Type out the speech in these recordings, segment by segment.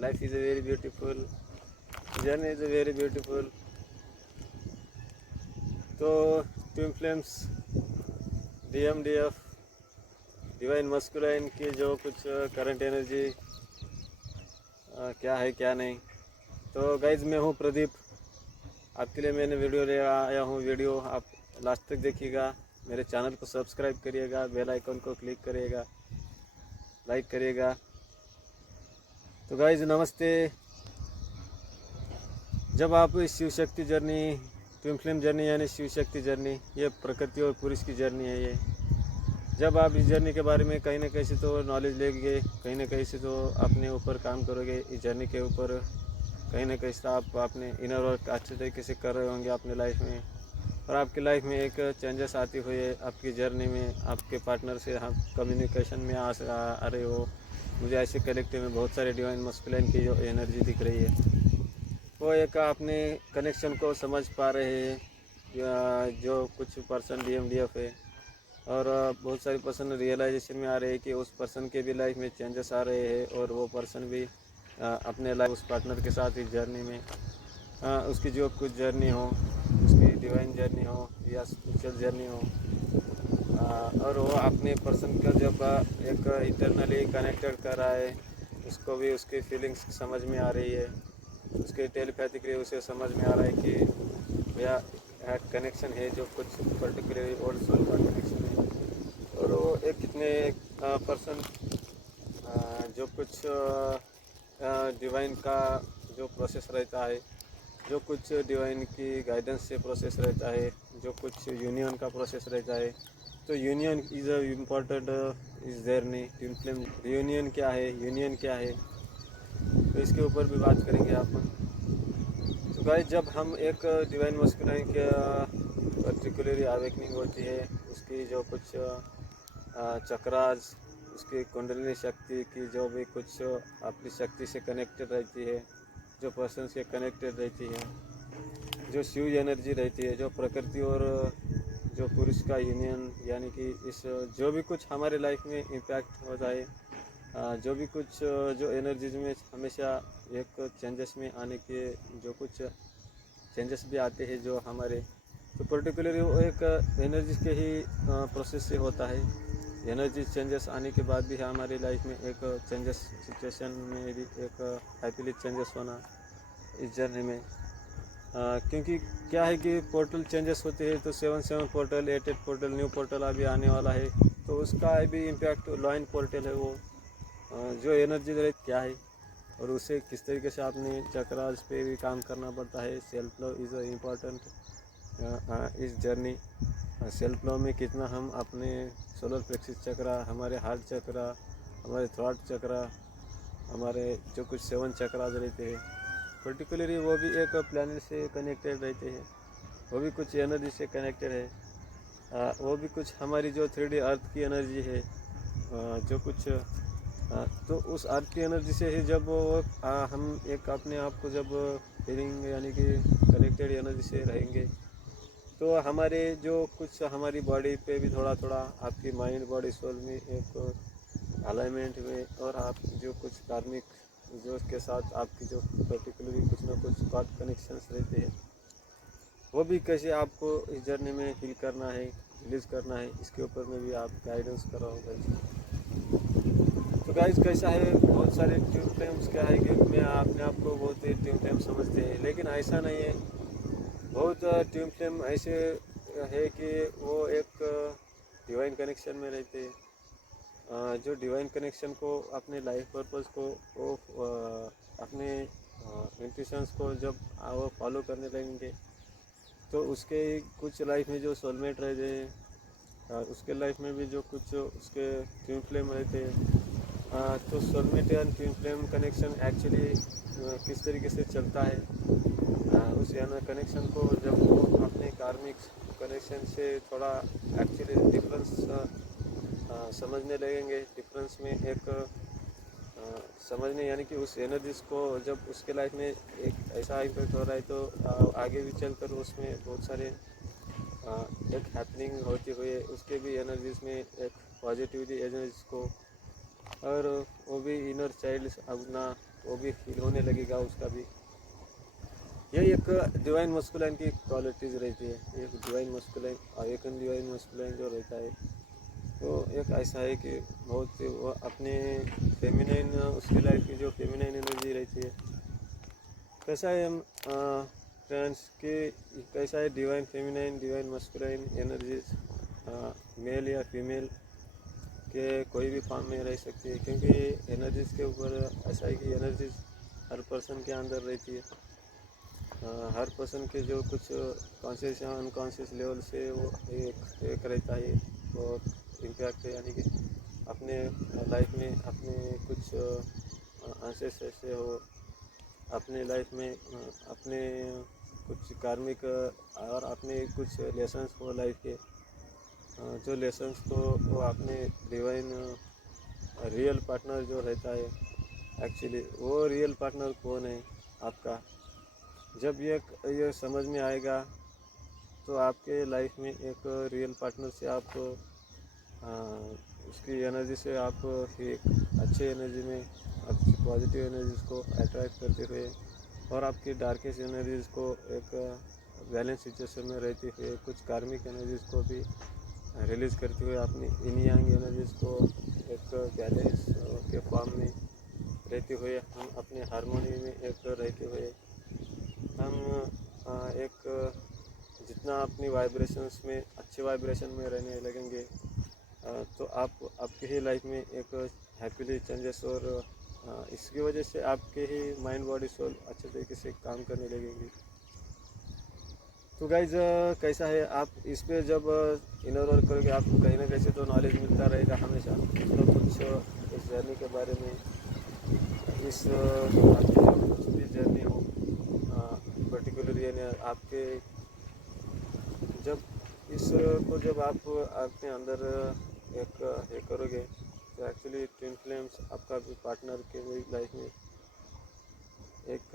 life is a very beautiful, journey is a very beautiful. तो twin flames, DMDF, divine masculine की जो कुछ current energy क्या है क्या नहीं। तो गाइज मैं हूँ प्रदीप, आपके लिए मैंने वीडियो ले आया हूँ। वीडियो आप लास्ट तक देखिएगा, मेरे चैनल को सब्सक्राइब करिएगा, बेल आइकन को क्लिक करिएगा, लाइक करिएगा। तो गाइज नमस्ते। जब आप इस Shiv Shakti journey, twin flame journey यानी शिव शक्ति जर्नी, ये प्रकृति और पुरुष की जर्नी है। ये जब आप इस जर्नी के बारे में कहीं ना कहीं से तो नॉलेज लेंगे, कहीं ना कहीं से तो अपने ऊपर काम करोगे। इस जर्नी के ऊपर कहीं ना कहीं से आप अपने इनर वर्क अच्छे तरीके से कर रहे होंगे अपने लाइफ में, और आपकी लाइफ में एक चेंजेस आती हुई है आपकी जर्नी में। आपके पार्टनर से आप कम्युनिकेशन में आ रहे हो। मुझे ऐसे कलेक्टिव में बहुत सारे डिवाइन मस्कुलाइन की जो एनर्जी दिख रही है, वो एक अपने कनेक्शन को समझ पा रहे हैं। जो कुछ पर्सन DMDF है, और बहुत सारे पर्सन रियलाइजेशन में आ रहे हैं कि उस पर्सन के भी लाइफ में चेंजेस आ रहे हैं, और वो पर्सन भी अपने लाइफ उस पार्टनर के साथ इस जर्नी में उसकी जो कुछ जर्नी हो, उसकी डिवाइन जर्नी हो या स्पिरिचुअल जर्नी हो, और वो अपने पर्सन का जब एक इंटरनली कनेक्टेड कर रहा है, उसको भी उसकी फीलिंग्स समझ में आ रही है, उसके टेलीपैथिकली उसे समझ में आ रहा है कि भैया कनेक्शन है, जो कुछ पर्टिकुलरली ओल्ड सोल का कनेक्शन है। और वो एक कितने पर्सन जो कुछ डिवाइन का जो प्रोसेस रहता है, जो कुछ डिवाइन की गाइडेंस से प्रोसेस रहता है, जो कुछ यूनियन का प्रोसेस रहता है। तो यूनियन इज़ अ इम्पॉर्टेंट इस जर्नी। ट्विन फ्लेम यूनियन क्या है, यूनियन क्या है, तो इसके ऊपर भी बात करेंगे आप। तो गाइस जब हम एक डिवाइन मस्कुलाइन के पर्टिकुलरली अवेकनिंग होती है, उसकी जो कुछ चक्रास, उसकी कुंडलिनी शक्ति की जो भी कुछ अपनी शक्ति से कनेक्टेड रहती है, जो पर्सन से कनेक्टेड रहती है, जो शिव एनर्जी रहती है, जो प्रकृति और जो पुरुष का यूनियन, यानी कि इस जो भी कुछ हमारे लाइफ में इम्पैक्ट होता है, जो भी कुछ जो एनर्जीज में हमेशा एक चेंजेस में आने के जो कुछ चेंजेस भी आते हैं जो हमारे, तो पर्टिकुलरली वो एक एनर्जी के ही प्रोसेस से होता है। एनर्जी चेंजेस आने के बाद भी हमारी लाइफ में एक चेंजेस सिचुएशन में भी एक हैप्पीली चेंजेस होना इस जर्नी में। क्योंकि क्या है कि पोर्टल चेंजेस होते हैं, तो 7 पोर्टल, 8 पोर्टल, न्यू पोर्टल अभी आने वाला है, तो उसका भी इम्पैक्ट लाइन पोर्टल है वो जो एनर्जी दे क्या है, और उसे किस तरीके से आपने चक्रास पे भी काम करना पड़ता है। सेल्फ लव इज़ इम्पॉर्टेंट इस जर्नी। सेल्फ लव में कितना हम अपने सोलर प्लेक्सिस चक्रा, हमारे हार्ट चक्रा, हमारे थ्रॉट चक्रा, हमारे जो कुछ 7 चक्रास रहते हैं, पर्टिकुलरली वो भी एक प्लैनेट से कनेक्टेड रहते हैं, वो भी कुछ एनर्जी से कनेक्टेड है। वो भी कुछ हमारी जो 3D अर्थ की एनर्जी है, जो कुछ तो उस अर्थ की एनर्जी से ही जब हम एक अपने आप को जब फीलिंग यानी कि कनेक्टेड एनर्जी से रहेंगे, तो हमारे जो कुछ हमारी बॉडी पे भी थोड़ा थोड़ा आपकी माइंड बॉडी सोल में एक अलाइनमेंट में, और आप जो कुछ कार्मिक जो के साथ आपकी जो पर्टिकुलरली कुछ ना कुछ गॉड कनेक्शंस रहते हैं, वो भी कैसे आपको इस जर्नी में हील करना है, रिलीज करना है, इसके ऊपर में भी आप गाइडेंस कर रहा होगा। तो गाइस कैसा है, बहुत सारे ट्विन फ्लेम्स क्या है कि मैं अपने आप को बहुत ही ट्विन फ्लेम समझते हैं, लेकिन ऐसा नहीं है। बहुत ट्विन फ्लेम ऐसे है कि वो एक डिवाइन कनेक्शन में रहते हैं। जो डिवाइन कनेक्शन को अपने लाइफ पर्पस को वो अपने इंट्यूशंस को जब वो फॉलो करने लगेंगे, तो उसके कुछ लाइफ में जो सोलमेट रहते हैं, उसके लाइफ में भी जो कुछ उसके ट्विन फ्लेम रहते हैं। तो soulmate and twin flame connection actually किस तरीके से चलता है, उस कनेक्शन को जब वो अपने कार्मिक कनेक्शन से थोड़ा एक्चुअली डिफरेंस समझने लगेंगे, डिफरेंस में एक समझने, यानी कि उस एनर्जीज को जब उसके लाइफ में एक ऐसा इम्पैक्ट हो रहा है, तो आगे भी चलकर उसमें बहुत सारे एक हैपनिंग होती हुई है, उसके भी एनर्जीज में एक पॉजिटिविटी एनर्जीज को और वो भी इनर चाइल्ड अपना वो भी फील होने लगेगा उसका भी। यही एक डिवाइन मस्कुलाइन की क्वालिटीज़ रहती है। एक डिवाइन मस्कुलाइन और एक डिवाइन मस्कुलाइन जो रहता है तो एक ऐसा है कि बहुत वो अपने फेमिनाइन उसकी लाइफ की जो फेमिनाइन एनर्जी रहती है, कैसा है हम फ्रेंड्स के कैसा है divine feminine divine masculine energies male या फीमेल के कोई भी फॉर्म में रह सकती है, क्योंकि एनर्जीज के ऊपर ऐसा है कि एनर्जीज हर पर्सन के अंदर रहती है। हर पर्सन के जो कुछ कॉन्शियस या अनकॉन्शियस लेवल से वो एक रहता है बहुत इम्पैक्ट है, यानी कि अपने लाइफ में अपने कुछ अंशेस ऐसे हो अपने लाइफ में अपने कुछ कार्मिक और अपने कुछ लेसन्स हो लाइफ के, जो लेसन्स को वो अपने डिवाइन रियल पार्टनर जो रहता है, एक्चुअली वो रियल पार्टनर कौन है आपका, जब ये समझ में आएगा तो आपके लाइफ में एक रियल पार्टनर से आप उसकी एनर्जी से आप एक अच्छे एनर्जी में अच्छी पॉजिटिव एनर्जीज को अट्रैक्ट करते हुए और आपकी डार्केस्ट एनर्जीज को एक बैलेंस सिचुएशन में रहते हुए कुछ कार्मिक एनर्जीज को भी रिलीज़ करते हुए अपनी इन यांग एनर्जीज को एक बैलेंस के फॉर्म में रहते हुए हम अपने हारमोनी में एक रहते हुए हम एक जितना अपनी वाइब्रेशंस में अच्छे वाइब्रेशन में रहने लगेंगे तो आपके ही लाइफ में एक हैप्पीली चेंजेस और इसकी वजह से आपके ही माइंड बॉडी सोल अच्छे तरीके से काम करने लगेंगी। तो गाइज कैसा है आप इस पे जब इनर वर्क करोगे आपको कहीं ना कहीं तो नॉलेज मिलता रहेगा हमेशा तो कुछ इस जर्नी के बारे में, इस आपकी जो कुछ भी जर्नी हो पर्टिकुलर यानी आपके जब इसको जब आप अपने अंदर एक ये करोगे तो एक्चुअली ट्विन फ्लेम्स आपका भी पार्टनर के वही लाइफ में एक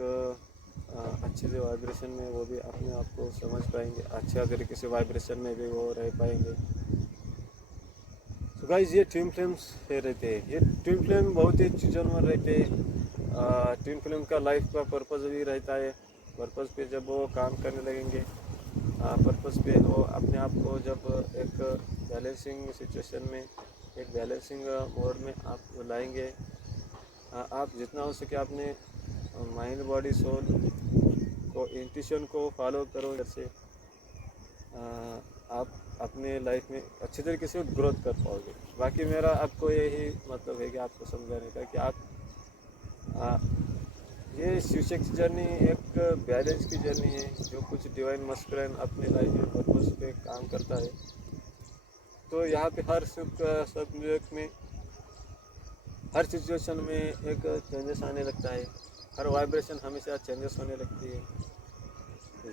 अच्छे से वाइब्रेशन में वो भी अपने आप को समझ पाएंगे, अच्छा तरीके से वाइब्रेशन में भी वो रह पाएंगे। तो गाइज ये ट्विन फ्लेम्स ये रहते हैं, ये ट्विन फ्लेम बहुत ही चीज़ों में रहते हैं। ट्विन फ्लेम का लाइफ का पर्पज़ भी रहता है, पर्पज़ पे जब वो काम करने लगेंगे पर्पज़ पे वो अपने आप को जब एक बैलेंसिंग सिचुएशन में एक बैलेंसिंग मोड में आप लाएंगे, आप जितना हो सके अपने माइंड बॉडी सोल को इंट्यूशन को फॉलो करो, जैसे आप अपने लाइफ में अच्छे तरीके से ग्रोथ कर पाओगे। बाकी मेरा आपको यही मतलब है कि आपको समझाने का कि आप ये शिवशक्ति जर्नी एक बैलेंस की जर्नी है, जो कुछ डिवाइन मस्कुलाइन अपने लाइफ में पर्पस पे काम करता है। तो यहाँ पे हर सुख सब में हर सिचुएशन में एक चेंजेस आने लगता है, हर वाइब्रेशन हमेशा चेंजेस होने लगती है।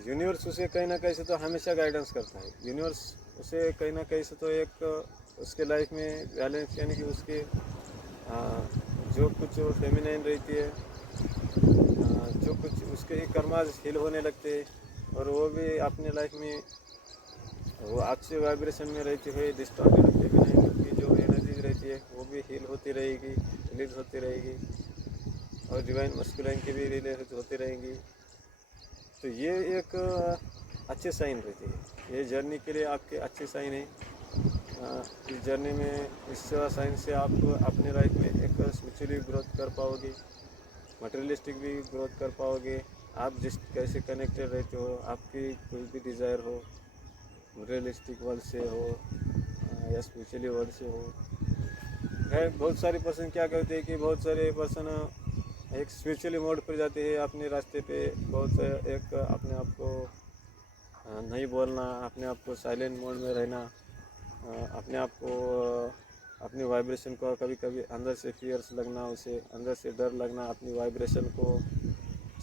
यूनिवर्स उसे कहीं ना कहीं से तो हमेशा गाइडेंस करता है, यूनिवर्स उसे कहीं ना कहीं से तो एक उसके लाइफ में बैलेंस यानी कि उसके जो कुछ फेमिनाइन रहती है जो कुछ उसके ही कर्माज हील होने लगते हैं और वो भी अपने लाइफ में वो अच्छे वाइब्रेशन में रहते हुए डिस्टॉर्टेड फेमिनाइन की जो एनर्जीज रहती है वो भी हील होती रहेगी, रिलीज होती रहेगी और डिवाइन मस्कुलाइन की भी रिलीज होती रहेंगी। तो ये एक अच्छे साइन रहती है, ये जर्नी के लिए आपके अच्छे साइन है। इस जर्नी में इस साइन से आप अपने लाइफ में एक स्पिरिचुअली ग्रोथ कर पाओगे, मटेरियलिस्टिक भी ग्रोथ कर पाओगे। आप जिस कैसे कनेक्टेड रहते हो, आपकी कोई भी डिज़ायर हो मटेरियलिस्टिक वर्ल्ड से हो या स्पिरिचुअली वर्ल्ड से हो। है बहुत सारे पर्सन क्या कहते हैं कि बहुत सारे पर्सन एक स्पिरिचुअली मोड पर जाते हैं अपने रास्ते पे, बहुत सारे एक अपने आप को नहीं बोलना, अपने आप को साइलेंट मोड में रहना, अपने आप को अपनी वाइब्रेशन को कभी कभी अंदर से फियर्स लगना, उसे अंदर से डर लगना, अपनी वाइब्रेशन को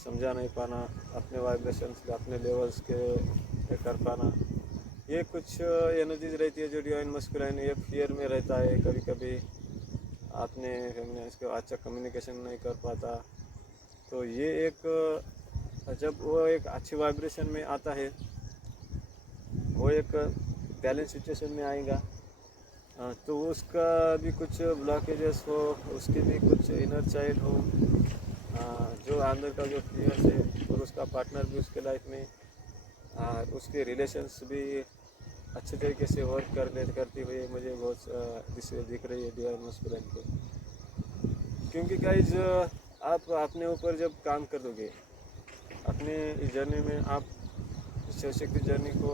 समझा नहीं पाना, अपने वाइब्रेशन अपने लेवल्स के कर पाना, ये कुछ एनर्जीज रहती है जो डिवाइन मस्कुलाइन एक फियर में रहता है। कभी कभी आपने इसको अच्छा कम्युनिकेशन नहीं कर पाता, तो ये एक जब वो एक अच्छी वाइब्रेशन में आता है वो एक बैलेंस सिचुएशन में आएगा तो उसका भी कुछ ब्लॉकेजेस हो, उसके भी कुछ इनर चाइल्ड हो, जो अंदर का जो फियर्स है, और उसका पार्टनर भी उसके लाइफ में उसके रिलेशंस भी अच्छे तरीके से वर्क करती हुई मुझे बहुत दिख रही है डिवाइन मस्कुलिन को। क्योंकि गाइज आप अपने ऊपर जब काम करोगे अपने इस जर्नी में, आप शिव शक्ति जर्नी को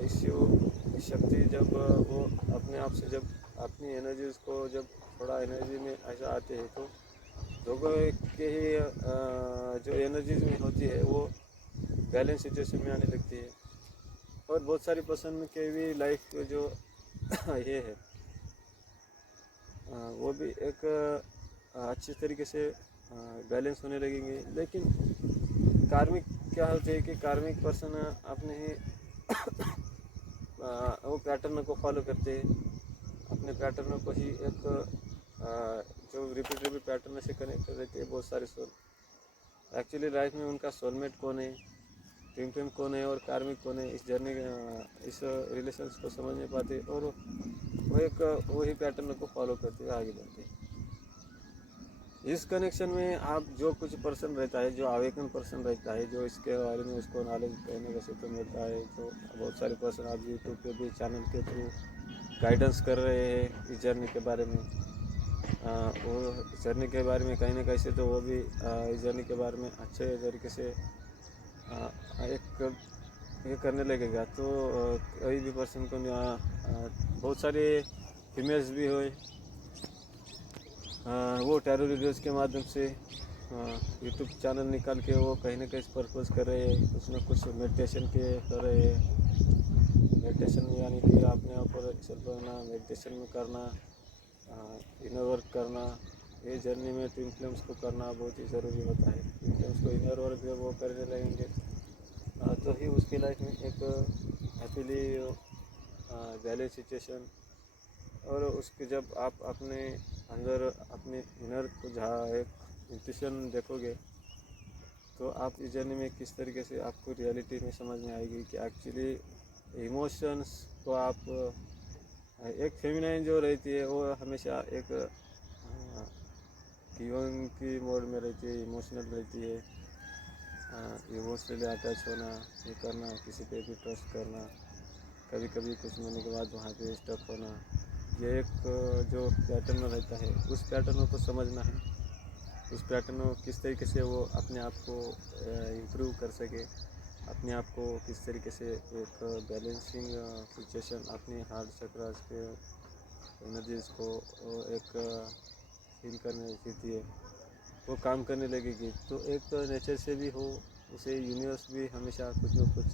इस शक्ति जब वो अपने आप से जब अपनी एनर्जीज को जब थोड़ा एनर्जी में ऐसा आते हैं, तो लोगों के ही जो एनर्जीज में होती है वो बैलेंस सिचुएशन में आने लगती है। और बहुत सारी पर्सन के भी लाइफ जो ये है वो भी एक अच्छी तरीके से बैलेंस होने लगेंगे। लेकिन कार्मिक क्या होते है कि कार्मिक पर्सन अपने ही वो पैटर्न को फॉलो करते हैं, अपने पैटर्न को ही एक जो रिपीटेड पैटर्न से कनेक्ट रहते हैं बहुत सारे सोल। एक्चुअली लाइफ में उनका सोलमेट कौन है, ट्विन फ्लेम कौन है और कार्मिक कौन है, इस जर्नी इस रिलेशंस को समझ नहीं पाते, और वो एक वही पैटर्न को फॉलो करते हुए आगे बढ़ते हैं। इस कनेक्शन में आप जो कुछ पर्सन रहता है, जो अवेकन पर्सन रहता है, जो इसके बारे में उसको नॉलेज कहने का सूत्र मिलता है, तो बहुत सारे पर्सन आप यूट्यूब पे भी चैनल के थ्रू गाइडेंस कर रहे हैं इस जर्नी के बारे में। वो इस जर्नी के बारे में कहीं ना कहीं से तो वो भी इस जर्नी के बारे में अच्छे तरीके से एक ये करने लगेगा। तो कोई भी पर्सन को बहुत सारे फीमेल्स भी हुए, वो टैरो रीडर्स के माध्यम से यूट्यूब चैनल निकाल के वो कहीं ना कहीं पर्पज़ कर रहे हैं, कुछ ना कुछ मेडिटेशन के कर रहे हैं। मेडिटेशन यानी कि अपने ऊपर सेल्फ करना, मेडिटेशन में करना, इनर वर्क करना, ये जर्नी में ट्विन फ्लेम्स को करना बहुत ही ज़रूरी होता है। ट्विन फ्लेम्स को इनर वर्क जब वो करने लगेंगे तो ही उसकी लाइफ में एक हैप्पीली बैलेंस सिचुएशन, और उसके जब आप अपने अंदर अपने इनर को जहाँ एक इंट्यूशन देखोगे, तो आप इस जर्नी में किस तरीके से आपको रियलिटी में समझ में आएगी कि एक्चुअली इमोशंस को आप एक फेमिनाइन जो रहती है वो हमेशा एक गिविंग की मोड में रहती है, इमोशनल रहती है, इमोशनली अटैच होना, ये करना, किसी पे भी ट्रस्ट करना, कभी कभी कुछ महीने के बाद वहाँ पे स्टक होना, ये एक जो पैटर्न रहता है उस पैटर्न को समझना है। उस पैटर्न को किस तरीके से वो अपने आप को इम्प्रूव कर सके, अपने आप को किस तरीके से एक बैलेंसिंग सिचुएशन अपनी हार्ट चक्रास के एनर्जीज को एक फील करने देती है, वो काम करने लगेगी। तो एक नेचर से भी हो, उसे यूनिवर्स भी हमेशा कुछ न कुछ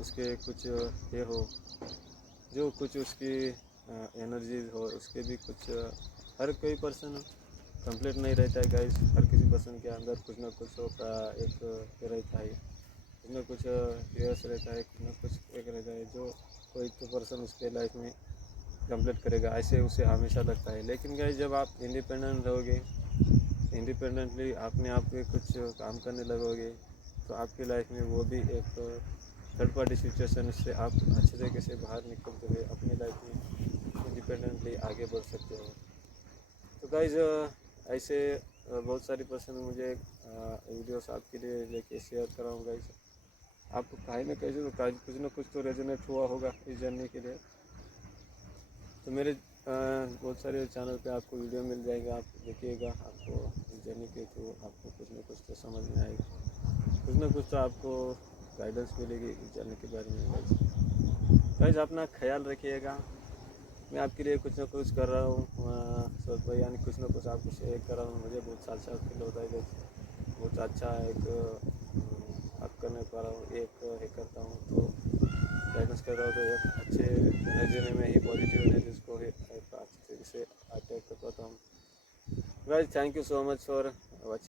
उसके कुछ ये हो, जो कुछ उसकी एनर्जीज हो, उसके भी कुछ हर कोई पर्सन कंप्लीट नहीं रहता है गाइस। हर किसी पर्सन के अंदर कुछ ना कुछ एक रहता है, कुछ ना कुछ फेयर्स रहता है, कुछ ना कुछ एक रहता है जो कोई तो पर्सन उसके लाइफ में कंप्लीट करेगा, ऐसे उसे हमेशा लगता है। लेकिन गाइस जब आप इंडिपेंडेंट रहोगे, इंडिपेंडेंटली अपने आप पे कुछ काम करने लगोगे, तो आपकी लाइफ में वो भी एक थर्ड पार्टी सिचुएशन से आप अच्छे तरीके से बाहर निकलते हुए अपनी लाइफ में इंडिपेंडेंटली आगे बढ़ सकते हो। तो गाइज ऐसे बहुत सारी पर्सन मुझे वीडियोस आपके लिए लेके शेयर कर रहा हूँ गाइज। आपको कहीं ना कहीं तो कुछ ना कुछ तो रेजोनेट हुआ होगा इस जर्नी के लिए। तो मेरे बहुत सारे चैनल पे आपको वीडियो मिल जाएगा, आप देखिएगा, आपको इस जर्नी के थ्रू आपको कुछ ना कुछ तो समझ में आएगा, कुछ ना कुछ तो आपको गाइडेंस मिलेगी इस जर्नी के बारे में। गाइज अपना ख्याल रखिएगा। मैं आपके लिए कुछ ना कुछ कर रहा हूँ सर भाई, यानी कुछ ना कुछ आपको शेयर कर रहा हूँ। मुझे बहुत अच्छा फील होता है गाइज, बहुत अच्छा एक आप करने पा रहा हूँ, एक है करता हूँ तो गाइडेंस कर रहा हूँ, तो एक अच्छे एनर्जी में मैं ही पॉजिटिव एनर्जीज को एक अच्छे तरीके से अटैक कर पाता हूँ। Guys thank you so much for watching.